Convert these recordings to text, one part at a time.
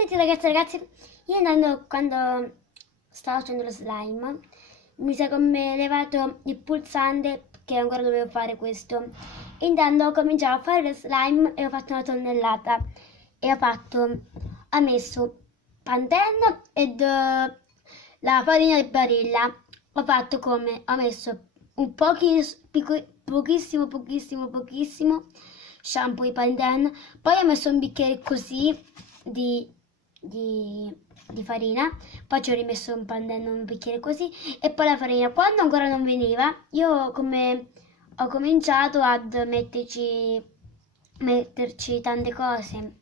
a tutti ragazzi e ragazzi, io andando quando stavo facendo lo slime, mi sa che mi è levato il pulsante che ancora dovevo fare questo. E intanto ho cominciato a fare lo slime e ho fatto una tonnellata. E ho messo Pantene ed la farina di barilla. Ho messo un pochissimo shampoo di Pantene, poi ho messo un bicchiere così di, di, di farina, poi ci ho rimesso un Pantene, un bicchiere così, e poi la farina. Quando ancora non veniva, io come ho cominciato ad metterci tante cose.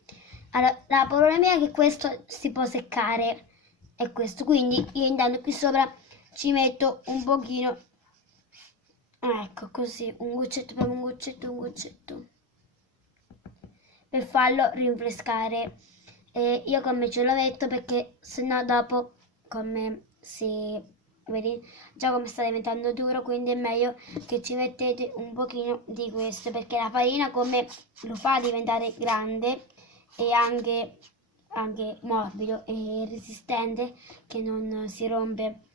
Allora, la problema è che questo si può seccare, è questo, quindi io intanto qui sopra ci metto un pochino, ecco così, un goccetto per un goccetto per farlo rinfrescare. E io come ce lo metto perché sennò dopo come si vedi già come sta diventando duro, quindi è meglio che ci mettete un pochino di questo perché la farina come lo fa diventare grande e anche morbido e resistente, che non si rompe,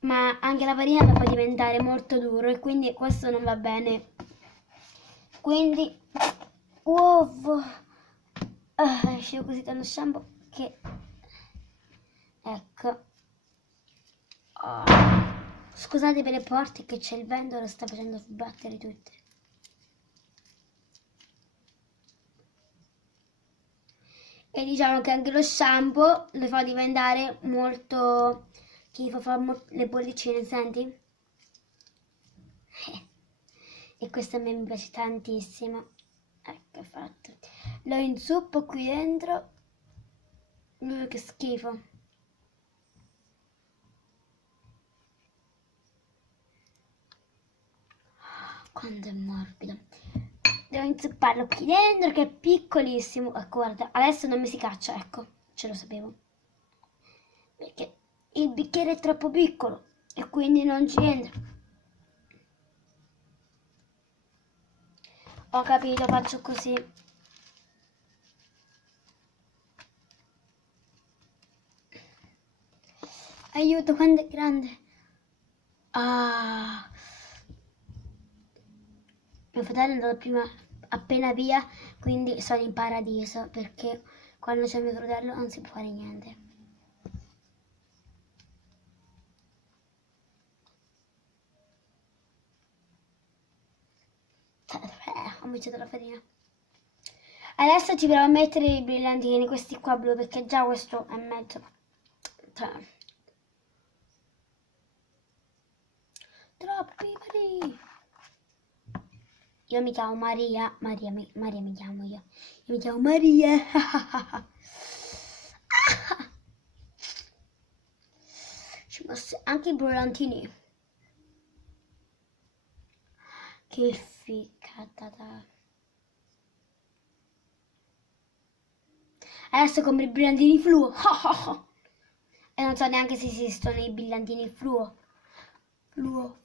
ma anche la farina lo fa diventare molto duro e quindi questo non va bene. Quindi uovo, esce così tanto shampoo che ecco. Oh. Scusate per le porte che c'è il vento, lo sta facendo sbattere tutte. E diciamo che anche lo shampoo le fa diventare molto schifo, le bollicine, senti? E questo a me mi piace tantissimo. Ecco fatto. Lo inzuppo qui dentro. Che schifo. Quanto è morbido. Devo inzupparlo qui dentro che è piccolissimo. Ecco, guarda, adesso non mi si caccia, ecco, ce lo sapevo. Perché il bicchiere è troppo piccolo e quindi non ci entra. Ho capito, faccio così. Aiuto, quanto è grande. Ah. Mio fratello è andato prima appena via, quindi sono in paradiso perché quando c'è mio fratello non si può fare niente. Ho mangiato la farina. Adesso ci provo a mettere i brillantini, questi qua blu, perché già questo è mezzo. Cioè, troppi Maria. Io mi chiamo Maria, Maria mi chiamo io. Io mi chiamo Maria. Ci posso anche i brillantini. Che figata. Adesso compro i brillantini fluo. E non so neanche se esistono i brillantini fluo. Fluo.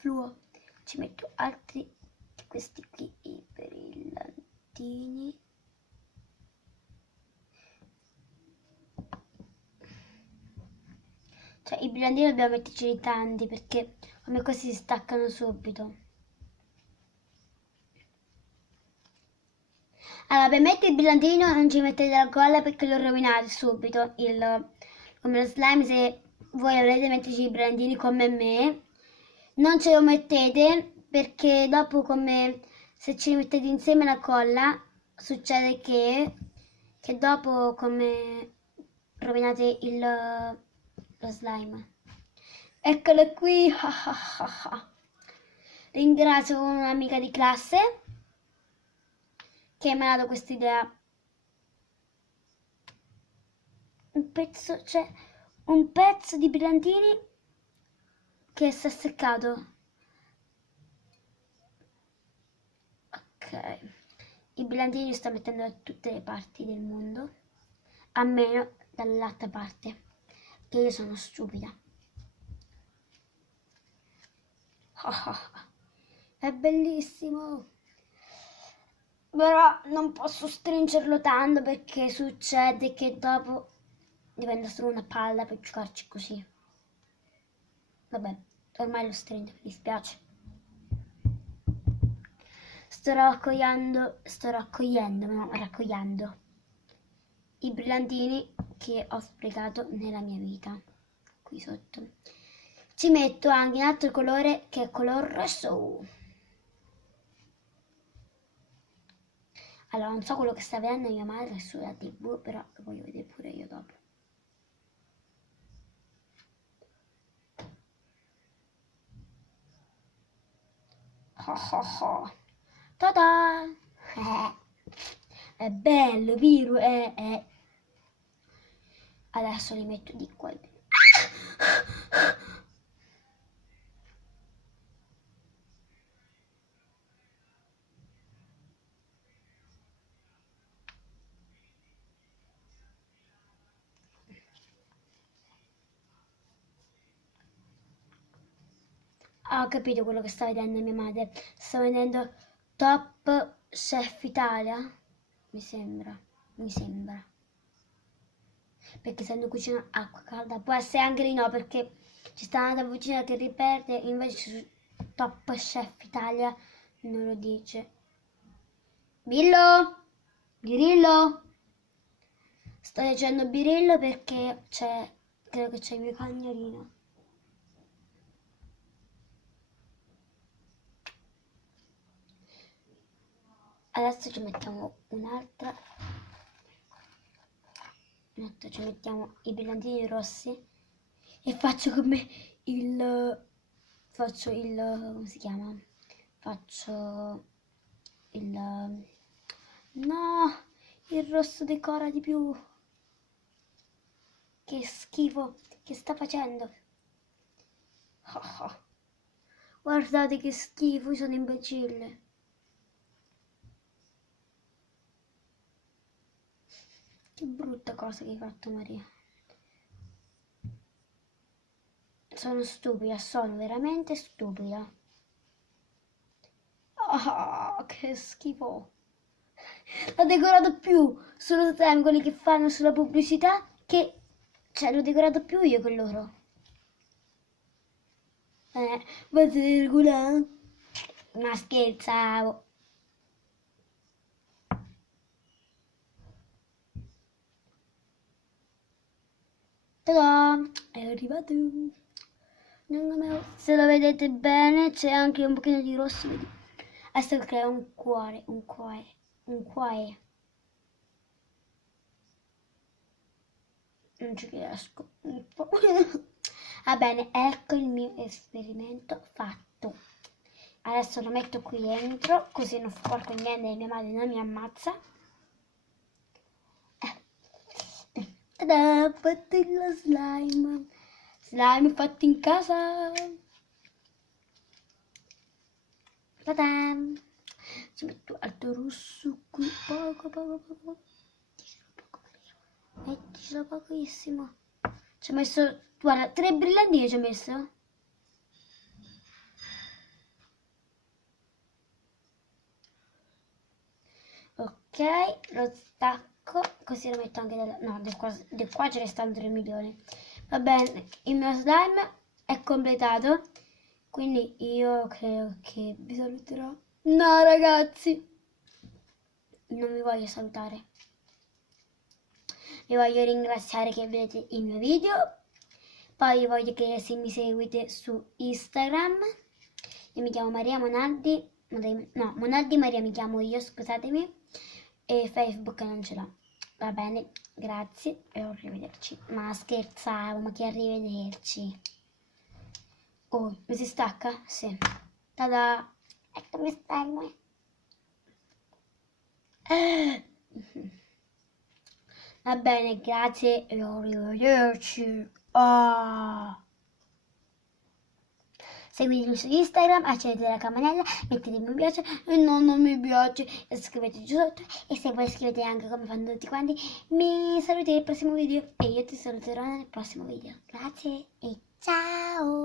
Ci metto altri di questi qui, i brillantini. Cioè i brillantini dobbiamo metterci tanti perché come questi si staccano subito. Allora, per mettere il brillantino non ci mettete la colla perché lo rovinate subito. Come lo slime, se voi volete metterci i brillantini come me, non ce lo mettete perché dopo come se ci mettete insieme la colla succede che dopo come rovinate lo slime. Eccolo qui. Ringrazio un'amica di classe che mi ha dato questa idea. C'è un pezzo di brillantini che si è seccato. Ok, i brillantini li sto mettendo da tutte le parti del mondo, a meno dall'altra parte, che io sono stupida. È bellissimo, però non posso stringerlo tanto perché succede che dopo dipende solo una palla per giocarci così. Vabbè, ormai lo stringo, mi dispiace. Sto raccogliendo i brillantini che ho sprecato nella mia vita. Qui sotto. Ci metto anche un altro colore che è color rosso. Allora, non so quello che sta vedendo mia madre sulla TV, però lo voglio vedere pure io dopo. Oh oh oh. Ta-da! È bello, Viru, Adesso li metto di qua. Ho capito quello che sta vedendo mia madre. Sta vedendo Top Chef Italia. Mi sembra. Perché essendo cucina acqua calda. Può essere anche di no, perché ci sta una vicina che ripete. Invece su Top Chef Italia non lo dice. Birillo! Sto dicendo Birillo perché credo che c'è il mio cagnolino. Adesso ci mettiamo un'altra. Ci mettiamo i brillantini rossi e faccio come come si chiama? No, il rosso decora di più. Che schifo che sta facendo. Guardate che schifo, io sono imbecille. Che brutta cosa che hai fatto, Maria. Sono stupida, sono veramente stupida. Oh, che schifo. L'ho decorato più sullo stemma quelli che fanno sulla pubblicità che... Cioè, l'ho decorato più io che loro. Ma scherzavo. Ta-da! È arrivato. Se lo vedete bene c'è anche un pochino di rosso, vedi? Adesso crea un cuore. Non ci riesco. Un po'. Va bene, ecco il mio esperimento fatto. Adesso lo metto qui dentro, così non sporco niente e mia madre non mi ammazza. Tada, fatto il slime. Slime fatto in casa. Tada. Ci metto altro rosso qui, poco. Metticelo pochissimo. Ci ho messo, guarda, 3 brillantini ci ho messo. Ok, lo stacco, così lo metto anche no, di qua ce ne stanno 3 milioni. Va bene, il mio slime è completato, quindi io credo che vi saluterò. No, ragazzi, non vi voglio salutare. Vi voglio ringraziare che vedete il mio video. Poi vi voglio chiedere se mi seguite su Instagram. Io mi chiamo Maria Monaldi. No, Monaldi Maria mi chiamo io, scusatemi. E Facebook non ce l'ho. Va bene, grazie e arrivederci. Ma scherzavo, ma che arrivederci. Oh, mi si stacca? Sì. Tada! Eccomi slime. Va bene, grazie e arrivederci. Seguitemi su Instagram, accendete la campanella, mettete mi piace e non mi piace, iscrivetevi giù sotto e se voi iscrivete anche come fanno tutti quanti, mi salutate nel prossimo video e io ti saluterò nel prossimo video. Grazie e ciao!